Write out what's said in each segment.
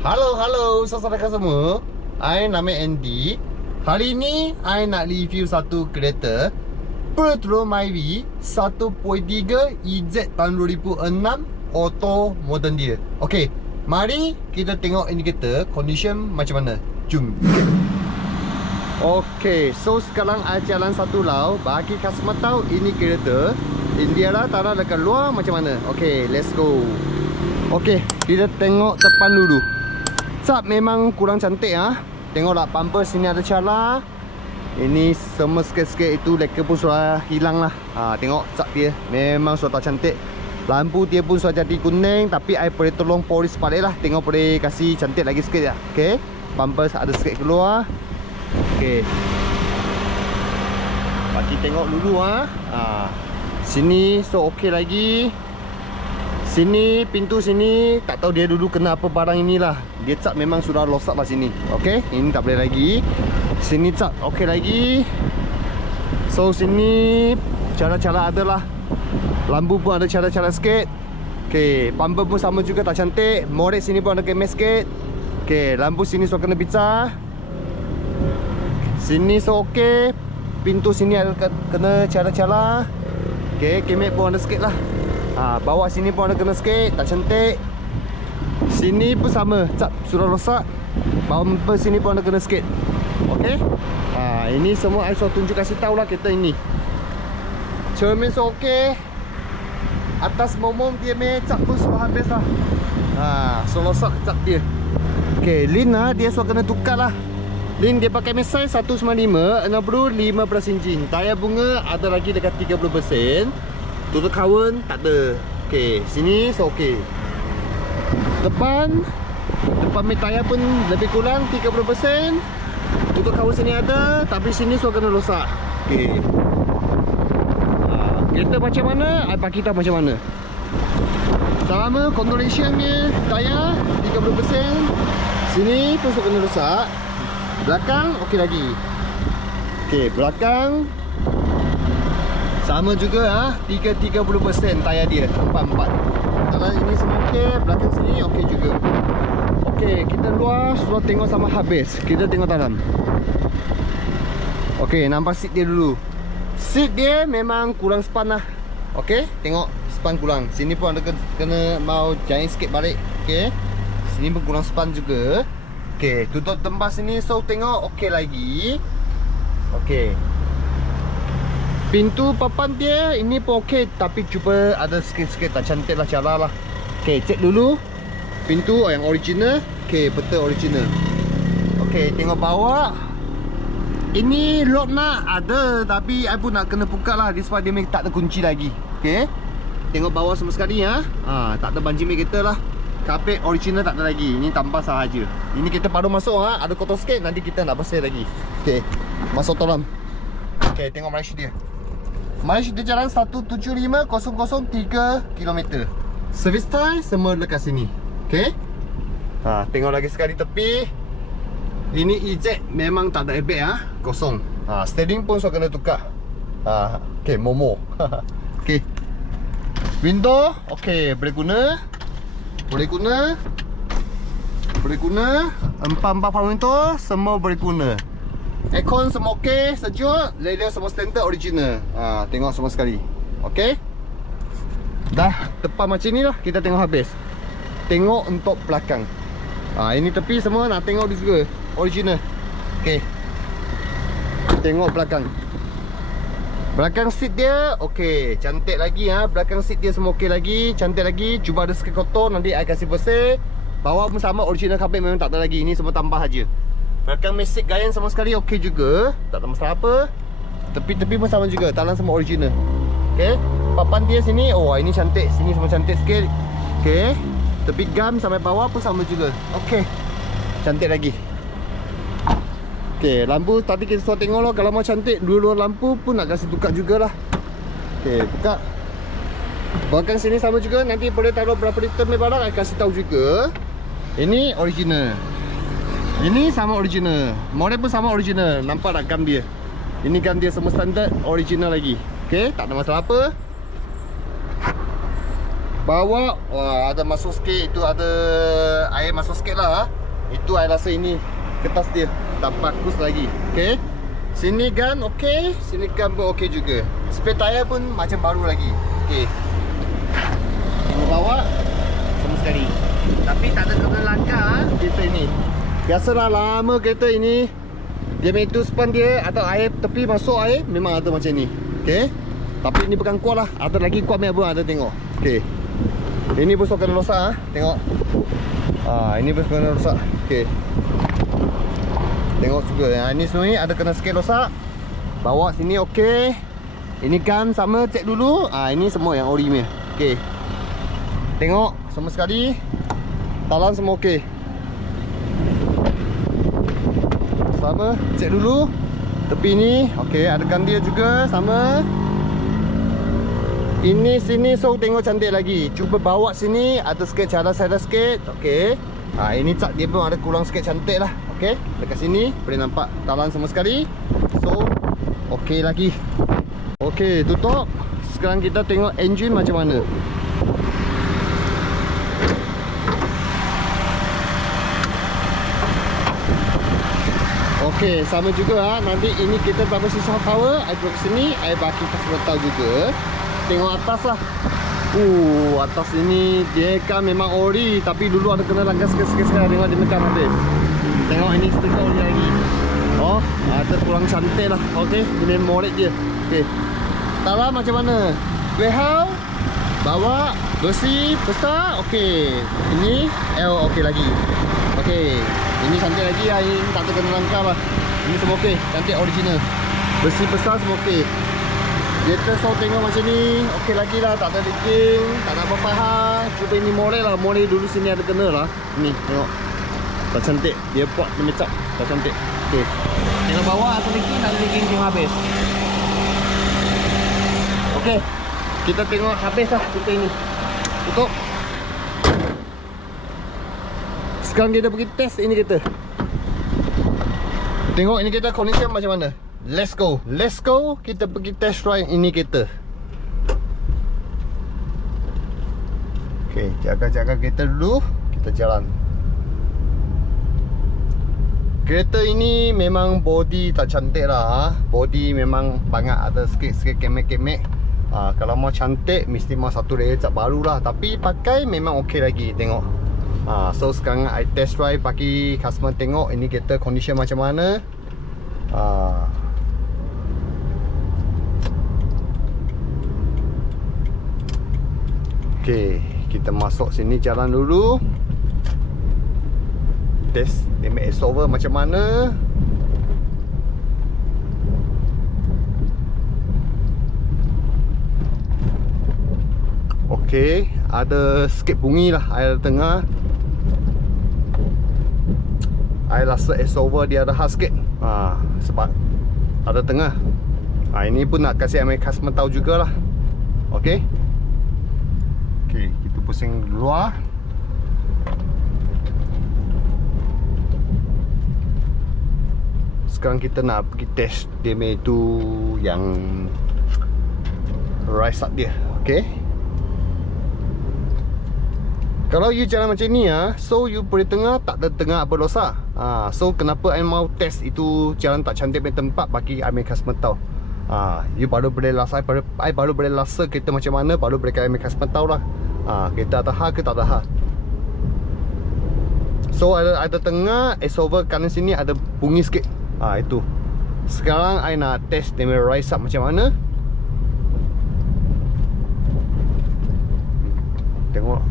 Halo saudara semua. I nama Andy. Hari ni I nak review satu kereta Petro Myvi 1.3 EZ tahun 2006 auto modern dia. Okey, mari kita tengok indikator condition macam mana. Jom. Okey, so sekarang I jalan satu lau. Bagi customer tahu ini kereta India lah, tanah dekat luar macam mana. Okey, let's go. Okey, kita tengok depan dulu. Cap memang kurang cantik ah. Tengoklah bumper sini ada cala. Ini semua sikit-sikit itu leka pun sudah hilang lah. Tengok cap dia memang sudah tak cantik. Lampu dia pun sudah jadi kuning, tapi I boleh tolong polis balik lah. Tengok boleh kasih cantik lagi sikit ya. Okey, bumper ada sikit keluar. Okey, bagi tengok dulu sini so okey lagi. Sini, pintu sini, tak tahu dia dulu kena apa barang inilah. Dia cap memang sudah rosak lah sini. Okey, ini tak boleh lagi. Sini cap okey lagi. So sini cara-cara ada lah. Lampu pun ada cara-cara sikit. Okey, bumper pun sama juga tak cantik. Morek sini pun ada kemes sikit. Okey, lampu sini so kena pecah. Sini so okey. Pintu sini ada kena cara-cara. Okey, kemek pun ada sikit lah. Bawah sini pun ada kena sikit, tak cantik. Sini pun sama, cap sudah rosak. Bumper sini pun ada kena sikit. Okey. Ini semua I sudah tunjuk kasih tahu lah kereta ini. Cermin so okey. Atas momong dia cap pun sudah habis lah. So rosak cap dia. Okey, lin dia sudah kena tukar lah. Lin dia pakai mesai 195, 65 inci. Tayar bunga ada lagi dekat 30%. Tutup kawan tak ada. Okey, sini so okey. Depan tayar pun lebih kurang 30%. Tutup kawan sini ada, tapi sini so kena rosak. Okey. Kereta macam mana? I bagi tahu macam mana. Sama condition ni tayar 30%. Sini pun so kena rosak. Belakang okey lagi. Okey, belakang sama juga 30% tayar dia. 4. Kalau ini semua okey, belakang sini okey juga. Okey, kita luar sudah tengok sama habis. Kita tengok dalam. Okey, nampak seat dia dulu. Seat dia memang kurang span lah. Okey, tengok span kurang. Sini pun ada kena mau jahit sikit balik. Okey, sini pun kurang span juga. Okey, tutup tempat sini so tengok okey lagi. Okey, pintu papan dia ini pun okey, tapi cuba ada sikit-sikit tak cantik lah cara lah. Okey, cek dulu pintu yang original. Okey, betul original. Okey, tengok bawah. Ini lock nak ada, tapi I pun nak kena buka lah. Sebab dia tak ada kunci lagi. Okey, tengok bawah semua sekali ya. Tak ada banjir kereta lah. Kapet original tak ada lagi. Ini tambah sahaja. Ini kita baru masuk ada kotor sikit, nanti kita nak bersih lagi. Okey, masuk dalam. Okey, tengok Malaysia dia. Malaysia dia jalan 175,003 km. Service time semua dekat sini. Okey. Tengok lagi sekali tepi. Ini EZ memang tak ada airbag kosong. Steering pun so kena tukar. Okey, Momo. Okey. Window okey, boleh guna. Boleh guna. Boleh guna. 4 power window semua boleh guna. Aircon semua okey, sejuk. Leather semua standard original. Tengok semua sekali. Okey. Dah depan macam ni lah. Kita tengok habis. Tengok untuk belakang. Ini tepi semua nak tengok juga original. Okey. Tengok belakang. Belakang seat dia okey, cantik lagi belakang seat dia semua okey lagi, cantik lagi. Cuba ada sikit kotor, nanti I kasih bersih. Bawah pun sama, original carpet memang tak ada lagi. Ini semua tambah saja. Belakang mesik gayan sama sekali okey juga. Tak ada masalah apa. Tepi-tepi pun sama juga. Talang semua original. Okey. Papan dia sini, ini cantik. Sini semua cantik sikit. Okey. Tepi gam sampai bawah pun sama juga. Okey. Cantik lagi. Okey, lampu tadi kita sudah tengok lah. Kalau mau cantik, dua-dua lampu pun nak kasih tukar jugalah. Okey, buka. Belakang sini sama juga. Nanti boleh taruh berapa liter barang, I kasih tahu juga. Ini original. Ini sama original. Model pun sama original. Nampak tak gam dia? Ini gam dia semua standard original lagi. Okey, tak ada masalah apa. Bawah, wah, ada masuk sikit. Itu ada air air masuk sikit lah. Itu I rasa ini kertas dia tak bagus lagi. Okay, sini gun okay, sini gun pun okay juga. Spare tayar pun macam baru lagi. Okay, tengok bawah sama sekali. Tapi tak ada kena langkah kereta ini. Biasalah lama kereta ini, dia main tu span dia atau air tepi masuk air memang ada macam ni. Okay, tapi ini bukan kuat lah. Ada lagi kuat punya abang, ada tengok. Okay, ini pun kena rosak tengok. Ini pun kena rosak. Okay, tengok juga. Ini semua ni ada kena sikit rosak. Bawa sini okey. Ini kan sama, cek dulu. Ini semua yang ori punya. Okey, tengok sama sekali. Talan semua okey. Sama, cek dulu. Tepi ni okey, ada kan dia juga sama. Ini sini so tengok cantik lagi. Cuba bawa sini, ada sikit cara saya sikit. Okey. Ini cat dia pun ada kurang sikit cantik lah. Okey, dekat sini boleh nampak talan sama sekali. So okey lagi. Okey, tutup. Sekarang kita tengok engine macam mana. Okey, sama juga nanti ini kita berapa sisa power, I duduk sini, I bagi customer tahu juga. Tengok atas lah. Atas ini dia kan memang ori, tapi dulu ada kena langgar sikit-sikit. Tengok dia mekan habis. Tengok ini stiker ori lagi. Ada kurang cantik lah. Okey, ini molek dia. Okey, talah macam mana? Behal, bawa, bersih, besar. Okey, ini L okey lagi. Okey, ini cantik lagi lah. Ini tak ada kena langgar lah. Ini semua okey, cantik original. Bersih, besar semua okey. Kereta so tengok macam ni, okey lagi lah, tak ada leaking, tak ada apa-apa hal. Cuba ini molek lah, molek dulu sini ada kena lah. Ni, tengok. Tak cantik, dia buat dia macam tak cantik. Okey, tengok bawah ada leaking, tak ada leaking, tengok habis. Okey, kita tengok habis lah kereta ini. Tutup. Sekarang kita pergi test ini kereta. Tengok ini kereta condition macam mana. Let's go. Let's go. Kita pergi test drive ini kereta. Okay, jaga-jaga kereta dulu. Kita jalan. Kereta ini memang body tak cantik lah. Body memang banyak ada sikit-sikit kemek-kemek. Kalau mau cantik mesti mau satu layer cat baru lah. Tapi pakai memang okey lagi. Tengok. So sekarang I test drive bagi customer tengok ini kereta condition macam mana. Okey, kita masuk sini jalan dulu. Test DMX over macam mana. Okey, ada sikit bunyi lah air tengah. I rasa S-over dia ada khas sikit. Sebab ada tengah. Ini pun nak kasih ambil customer tahu jugalah. Okey. Okey, kita pusing luar. Sekarang kita nak pergi test dia itu yang rise up dia. Okey. Kalau you jalan macam ni so you boleh tengah tak ada tengah apa dosa. So kenapa I mau test itu jalan tak cantik punya tempat bagi I make customer tahu. You baru boleh rasa, I baru boleh rasa kereta macam mana, baru boleh I make customer tahu lah. Kereta ada hal ke tak ada hal. So ada tengah S-over kanan sini ada bunyi sikit. Itu. Sekarang I nak test dia rise up macam mana. Tengok.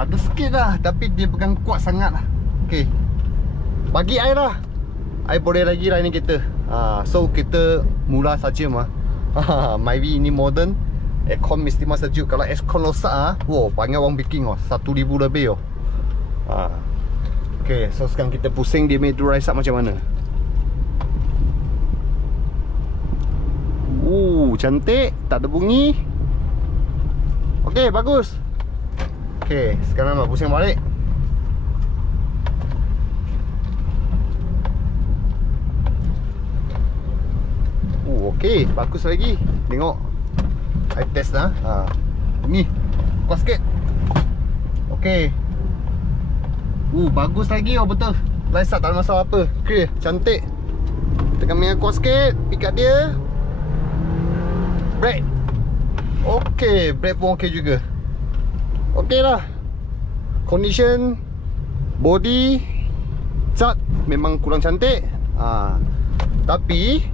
Ada sikit lah, tapi dia bukan kuat sangat lah. Okay, bagi I lah, I boleh lagi lah ini kereta. So kita mula saja mah. Myvi ini modern, aircon mesti masa sejuk. Kalau aircon rosak wow, panggil orang bikin 1,000 lebih Okay, so sekarang kita pusing dia make rise up macam mana. Cantik, tak ada bunyi. Okay, bagus. Okay, sekarang nak pusing balik. Okay, bagus lagi. Tengok, I test dah. Ni kuat sikit. Okey. Bagus lagi. Oh betul. Light start tak ada masalah apa. Clear, cantik. Tekan minyak kuat sikit. Pikat dia. Brake. Okey, brake pun okey juga. Okey lah. Condition body cat memang kurang cantik. Tapi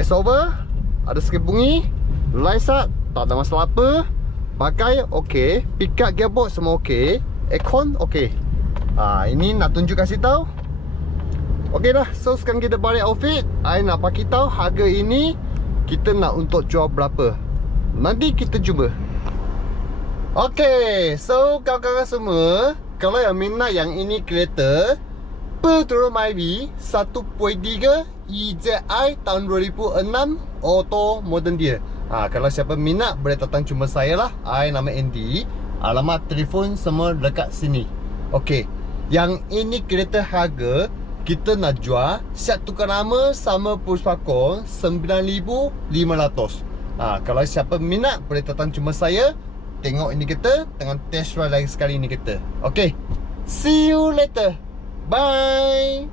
it's over. Ada sikit bunyi. Light start tak ada masalah apa. Pakai okey. Pikat gearbox semua okey. Aircon okey. Ini nak tunjuk kasih tahu. Okey dah. So sekarang kita balik outfit. I nak bagi tahu harga ini kita nak untuk jual berapa. Nanti kita cuba. Okey, so kawan-kawan semua, kalau yang minat yang ini kereta Petrol Myvi 1.3 EZI tahun 2006 auto modern dia. Kalau siapa minat boleh datang jumpa saya lah. I nama Andy. Alamat telefon semua dekat sini. Okey, yang ini kereta harga kita nak jual siap tukar nama sama puspakong 9,500. Kalau siapa minat boleh datang jumpa saya. Tengok ini kita dengan test ride lagi sekali ini kita. Okay, see you later. Bye.